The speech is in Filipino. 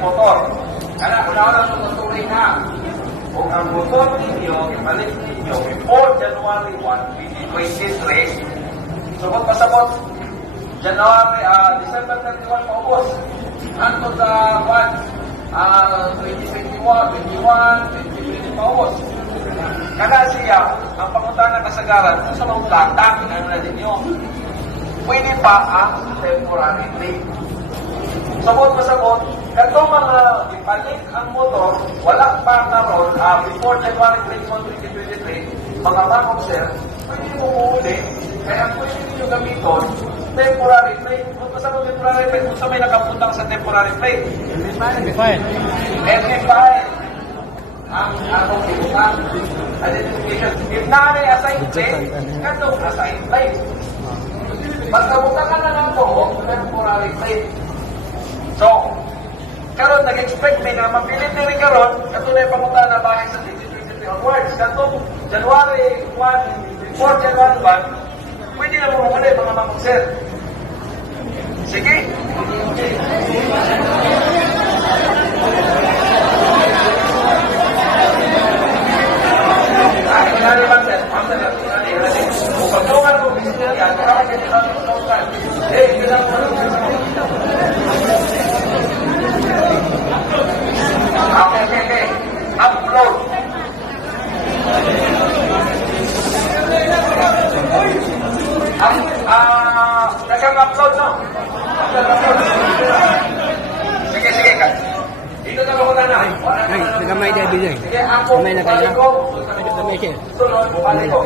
motor. Kaya una-una tutuloy na. Kung ang motor ninyo, ipalit ninyo before January 1, 2023, sumot pasabot, December 31 paubos. Anto sa 2021, 2020 paubos. Kaya siya, ang pangunta ng kasagaran, kung sa mga latang, ano na din yun, pwede pa ang temporary plate. Sabot, katong mga ipalit ang motor, wala pa na ron, before January 21, 2023, mga manong sir, pwede mo muli, kaya pwede nyo gamiton, temporary plate. Kung pasabot temporary plate, kung sa may nakapuntang sa temporary plate. Every file. Ang atong ibutan, identification. If naanay assigned plate, katong assigned plate. Pagkabutan ka na lang po, temporary plate. So, karon nag-expect may na mapilit din karon katulad pangunta na bahay sa 2023 onwards. Katong January 1, before January 1, pwede na mo muli mga mamang sir. Sige. Kunwari ba sir? Kung pagtungan ko bisita yan, kaya kasi kami kutungan. Bilang mo Okay. Upload. Nag-upload, no? Sige, Kat. Dito na ako na. Ay, nagamay na ibigay. Sige, ako. Nagamay na kayo. Nagamay siya. Sunod, balik ko.